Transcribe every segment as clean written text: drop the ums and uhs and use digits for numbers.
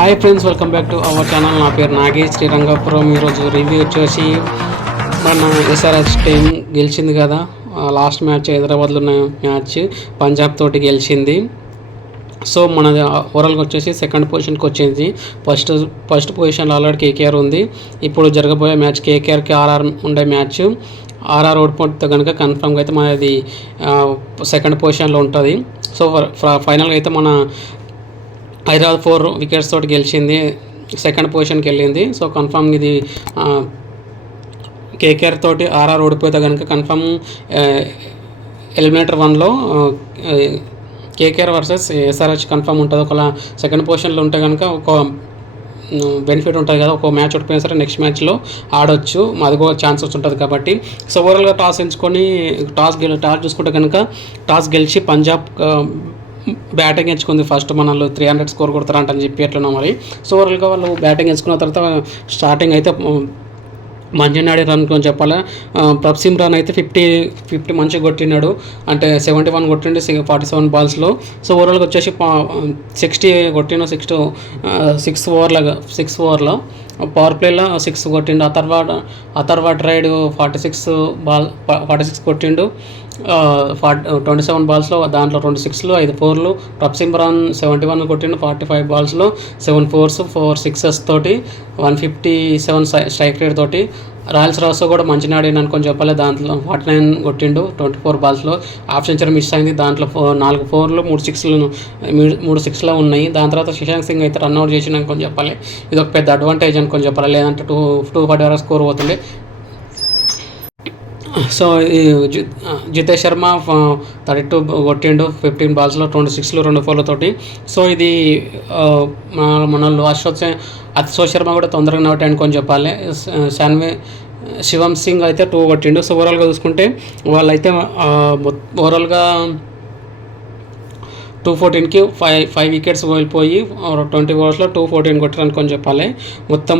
Hi friends, welcome back to our channel. నా పేరు నాగేష్ శ్రీరంగపురం. ఈరోజు రివ్యూ వచ్చేసి మన ఎస్ఆర్హెచ్ టీం గెలిచింది కదా. లాస్ట్ మ్యాచ్ హైదరాబాద్లో ఉన్న మ్యాచ్ పంజాబ్ తోటి గెలిచింది. సో మనది ఓవరాల్గా వచ్చేసి సెకండ్ పొజిషన్కి వచ్చింది. ఫస్ట్ పొజిషన్లో ఆల్రెడీ కేకేఆర్ ఉంది. ఇప్పుడు జరగబోయే మ్యాచ్ కేకేఆర్కి ఆర్ఆర్ ఉండే మ్యాచ్. ఆర్ఆర్ ఓడిపోతే కనుక కన్ఫామ్గా అయితే మనది సెకండ్ పొజిషన్లో ఉంటుంది. సో ఫైనల్గా అయితే మన హైదరాబాద్ 4 వికెట్స్ తోటి గెలిచింది, సెకండ్ పొజిషన్కి వెళ్ళింది. సో కన్ఫామ్ ఇది కేకేఆర్ తోటి ఆర్ఆర్ ఓడిపోతే కనుక కన్ఫామ్ ఎలిమినేటర్ 1లో కేకేఆర్ వర్సెస్ ఎస్ఆర్హెచ్ కన్ఫామ్ ఉంటుంది. ఒకవేళ సెకండ్ పొజిషన్లో ఉంటే కనుక ఒక బెనిఫిట్ ఉంటుంది కదా, ఒక మ్యాచ్ ఓడిపోయినా సరే నెక్స్ట్ మ్యాచ్లో ఆడొచ్చు, అది కూడా ఛాన్సెస్ ఉంటుంది కాబట్టి. సో ఓవరాల్గా టాస్ ఎంచుకొని టాస్ చూసుకుంటే కనుక టాస్ గెలిచి పంజాబ్ బ్యాటింగ్ ఎంచుకుంది. ఫస్ట్ మనల్ని 300 స్కోర్ కొడతారంటని చెప్పి ఎట్లనో మరి. సో ఓవరాల్గా వాళ్ళు బ్యాటింగ్ ఎంచుకున్న తర్వాత స్టార్టింగ్ అయితే మంచిగా రన్ అని చెప్పాలి. ప్రప్సిమ్రాన్ అయితే 50 మంచిగా కొట్టినాడు, అంటే 71 కొట్టిండు 47 బాల్స్లో. సో ఓవరాల్గా వచ్చేసి 60 కొట్టిండు. 6 ఓవర్లో పవర్ ప్లేలో 6 కొట్టిండు. అథర్వా రైడ్ 46 కొట్టిండు 27 బాల్స్లో. దాంట్లో 2 6లు 5 4లు. ప్రప్సిమ్రాన్ 71 కొట్టిండు 45 బాల్స్లో 7 4s 4 6s తోటి 157 స్ట్రైక్ రేట్ తోటి. రాయల్స్ రాసో కూడా మంచిగా ఆడిండు అనుకొని చెప్పాలి. దాంట్లో 49 కొట్టిండు 24 బాల్స్లో. హాఫ్ సెంచరీ మిస్ అయింది. దాంట్లో 4 4లు 3 6లు ఉన్నాయి. దాని తర్వాత శశాంక్ సింగ్ అయితే రన్అట్ చేసిండు అనుకొని చెప్పాలి. ఇది ఒక పెద్ద అడ్వాంటేజ్ అనుకొని చెప్పాలి, లేదంటే 240 వరకు స్కోర్ పోతుండే. సో జితేష్ శర్మ 32 కొట్టిండు 15 బాల్స్లో 2 6లు 2 4ల తోటి. సో ఇది మన అశోక్ శర్మ కూడా తొందరగా అవుట్ అనుకొని చెప్పాలి. శివం సింగ్ అయితే 2 కొట్టిండు. సో ఓవరాల్గా చూసుకుంటే వాళ్ళైతే ఓవరాల్గా 214కి 5 వికెట్స్ కోల్పోయి 20 ఓవర్స్లో 214 కొట్టారు అనుకొని చెప్పాలి. మొత్తం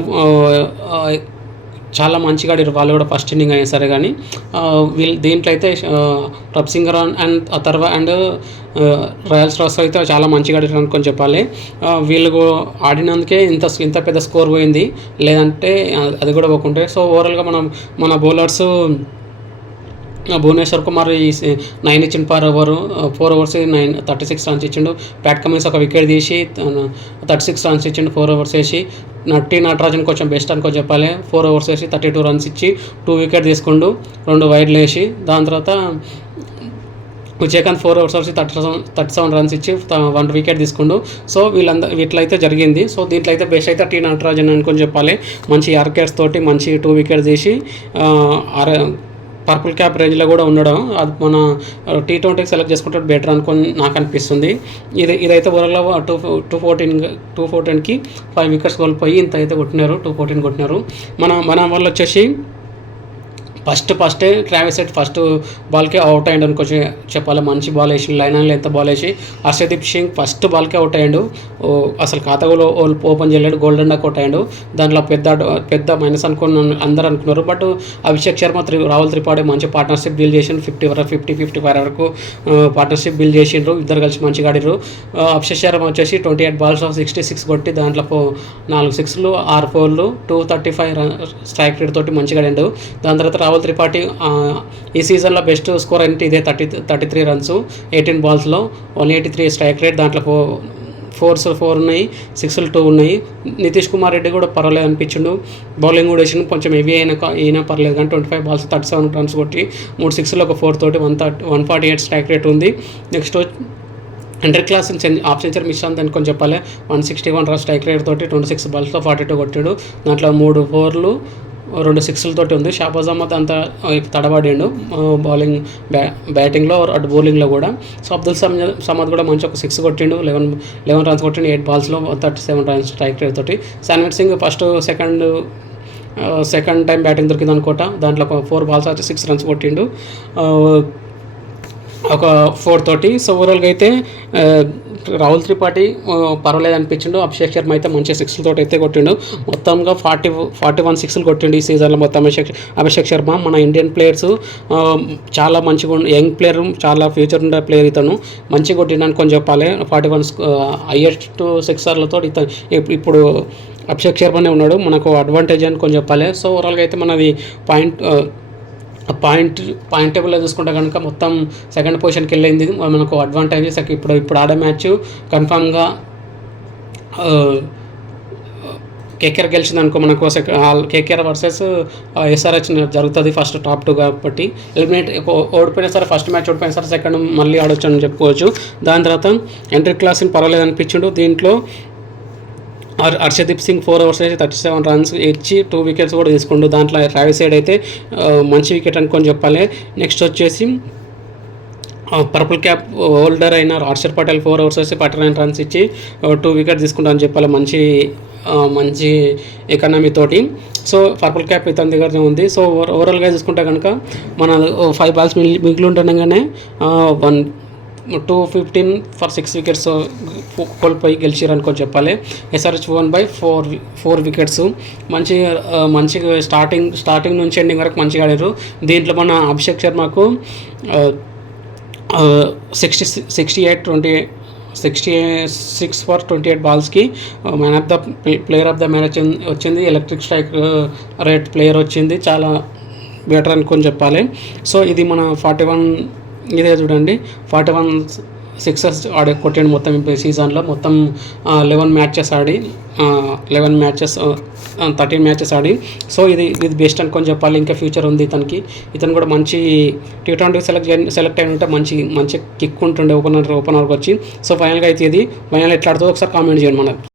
చాలా మంచిగా ఆడారు వాళ్ళు కూడా ఫస్ట్ ఇన్నింగ్ అయినా సరే. కానీ దీంట్లో అయితే Prabhsimran and Atharva and Royals రాస్ అయితే చాలా మంచిగా ఆడారు అనుకొని చెప్పాలి. వీళ్ళు ఆడినందుకే ఇంత పెద్ద స్కోర్ పోయింది, లేదంటే అది కూడా పోకుంటే. సో ఓవరాల్గా మన బౌలర్స్ భువనేశ్వర్ కుమార్ 9 ఇచ్చిండు పర్ ఓవర్, 4 overs 36 రన్స్ ఇచ్చిండు. ప్యాట్ కమిన్స్ ఒక వికెట్ తీసి 36 రన్స్ ఇచ్చిండు 4 overs వేసి. నటరాజన్ కొంచెం బెస్ట్ అనుకో చెప్పాలి. 4 overs వేసి 32 రన్స్ ఇచ్చి 2 వికెట్ తీసుకుండు, 2 వైడ్లు వేసి. దాని తర్వాత విజయకాంత్ 4 overs వేసి 37 రన్స్ ఇచ్చి 1 వికెట్ తీసుకుండు. సో వీటిలో జరిగింది. సో దీంట్లో అయితే బెస్ట్ అయితే నటరాజన్ అనుకొని చెప్పాలి. మంచి యార్కెట్స్ తోటి మంచి 2 వికెట్స్ తీసి పర్పుల్ క్యాప్ రేంజ్లో కూడా ఉండడం, అది మన T20కి సెలెక్ట్ చేసుకుంటే బెటర్ అనుకొని నాకు అనిపిస్తుంది. ఇదైతే ఓవరాల్గా 214కి 5 వికెట్స్ కోల్పోయి ఇంత అయితే కొట్టినారు, 214 కొట్టినారు. మన వాళ్ళు వచ్చేసి ఫస్టే ట్రావిస్ హెడ్ ఫస్ట్ బాల్కే అవుట్ అయ్యాడు అనుకో చెప్పాలి. మంచి బాల్ వేసి లైనర్లో ఎంత బాల్ వేసి. హర్షదీప్ సింగ్ ఫస్ట్ బాల్కే అవుట్ అయ్యాడు, అసలు ఖాతాలో ఓపెన్ చేయలేడు, గోల్డెన్ డక్ అవుట్ అయ్యాడు. దాంట్లో పెద్ద మైనస్ అందరూ అనుకున్నారు. బట్ అభిషేక్ శర్మ రాహుల్ త్రిపాఠి మంచి పార్ట్నర్షిప్ బిల్డ్ చేసిండ్రు. 55 వరకు పార్ట్నర్షిప్ బిల్డ్ చేసిండ్రు, ఇద్దరు కలిసి మంచిగా ఆడిర్రు. అభిషేక్ శర్మ వచ్చేసి 28 బాల్స్ 66 కొట్టి దాంట్లో 4 6లు 6 4లు 235 స్ట్రైక్ రేట్ తోటి మంచిగా ఆడిండు. దాని తర్వాత రాహుల్ త్రిపాఠి ఈ సీజన్లో బెస్ట్ స్కోర్ అంటే ఇదే 33 రన్స్ 18 బాల్స్లో 183 స్ట్రైక్ రేట్. దాంట్లో 4s 4 ఉన్నాయి, 6లు 2 ఉన్నాయి. నితీష్ కుమార్ రెడ్డి కూడా పర్వాలేదు అనిపించిండు, బౌలింగ్ కూడా వేసిండు, కొంచెం హెవీ అయినా పర్లేదు. కానీ 25 బాల్స్ 37 రన్స్ కొట్టి 3 6లు ఒక 4 తోటి 148 స్ట్రైక్ రేట్ ఉంది. Next under class half century miss అంది అనుకొని చెప్పాలి. 161 రన్స్ స్ట్రైక్ రేట్ తోటి 26 బాల్స్లో 42 కొట్టాడు. దాంట్లో 3 4లు 2 6ల తోటి ఉంది. షాబాజ్ అహ్మద్ అంతా తడబడిండు బ్యాటింగ్లో అటు బౌలింగ్లో కూడా. సో అబ్దుల్ సమద్ కూడా మంచి ఒక 6 కొట్టిండు, 11 రన్స్ కొట్టిండు 8 బాల్స్లో 37 రన్స్ స్ట్రైక్ రేట్ తోటి. శాన్విర్ సింగ్ సెకండ్ టైం బ్యాటింగ్ దొరికింది అనుకోట. దాంట్లో 4 బాల్స్ వచ్చి 6 రన్స్ కొట్టిండు ఒక 4 తోటి. సో ఓవరాల్గా అయితే రాహుల్ త్రిపాఠి పర్వాలేదు అనిపించిండు. అభిషేక్ శర్మ అయితే మంచి సిక్స్లతో అయితే కొట్టిండు. మొత్తంగా 41 సిక్స్లు కొట్టిండు ఈ సీజన్లో మొత్తం అభిషేక్ శర్మ. మన ఇండియన్ ప్లేయర్స్ చాలా మంచిగా యంగ్ ప్లేయర్, చాలా ఫ్యూచర్ ఉండే ప్లేయర్ ఇతను. మంచిగా కొట్టిండు అనుకొని చెప్పాలి. 41 హైయెస్ట్ సిక్సర్లతో ఇతను ఇప్పుడు అభిషేక్ శర్మనే ఉన్నాడు. మనకు అడ్వాంటేజ్ అనుకొని చెప్పాలి. సో ఓవరాల్గా అయితే మనది పాయింట్ టేబుల్లో చూసుకుంటే కనుక మొత్తం సెకండ్ పొజిషన్కి వెళ్ళింది మనకు అడ్వాంటేజ్. ఇప్పుడు ఆడే మ్యాచ్ కన్ఫామ్గా కేకేఆర్ గెలిచింది అనుకో, మనకు కేకేఆర్ వర్సెస్ ఎస్ఆర్హెచ్ జరుగుతుంది ఫస్ట్ టాప్ 2 కాబట్టి. ఎలిమినేట్ ఓడిపోయినా సరే, ఫస్ట్ మ్యాచ్ ఓడిపోయినా సరే సెకండ్ మళ్ళీ ఆడొచ్చు అని చెప్పుకోవచ్చు. దాని తర్వాత ఎంట్రీ క్లాస్ని పర్వాలేదు అనిపించిండు. దీంట్లో హర్షదీప్ సింగ్ 4 ఓవర్స్ అయితే 37 రన్స్ ఇచ్చి 2 వికెట్స్ కూడా తీసుకుండు. దాంట్లో ట్రావిస్ హెడ్ అయితే మంచి వికెట్ అనుకొని చెప్పాలి. నెక్స్ట్ వచ్చేసి పర్పుల్ క్యాప్ హోల్డర్ అయిన హర్షర్ పటేల్ 4 ఓవర్స్ వేసి 49 రన్స్ ఇచ్చి 2 వికెట్ తీసుకుంటా అని చెప్పాలి. మంచి ఎకానమీ తోటి. సో పర్పుల్ క్యాప్ ఇతని దగ్గర ఉంది. సో ఓవరాల్గా చూసుకుంటే కనుక మన 5 బాల్స్ మిగిలి ఉంటుండగానే 215 ఫర్ 6 వికెట్స్ కోల్పోయి గెలిచారు అనుకొని చెప్పాలి. SRH 1/4 wickets. మంచిగా స్టార్టింగ్ నుంచి ఎండింగ్ వరకు మంచిగా ఆడారు. దీంట్లో మన అభిషేక్ శర్మకు 66 ఫర్ 28 బాల్స్కి ప్లేయర్ ఆఫ్ ద మ్యాచ్ వచ్చింది. ఎలక్ట్రిక్ స్ట్రైక్ రేట్ ప్లేయర్ వచ్చింది. చాలా బెటర్ అనుకొని చెప్పాలి. సో ఇది మన 41 ఇదే చూడండి, 41 సిక్సెస్ కొట్టిండు మొత్తం సీజన్లో. మొత్తం 11 మ్యాచెస్ ఆడి 13 మ్యాచెస్ ఆడి. సో ఇది బెస్ట్ అనుకొని చెప్పాలి. ఇంకా ఫ్యూచర్ ఉంది ఇతను కూడా మంచి T20 సెలెక్ట్ అయిన ఉంటే మంచి కిక్ ఉంటుండే ఓపెనర్కి వచ్చి. సో ఫైనల్గా అయితే ఇది ఫైనల్ ఎట్లా ఆడుతుందో ఒకసారి కామెంట్ చేయండి మనకు.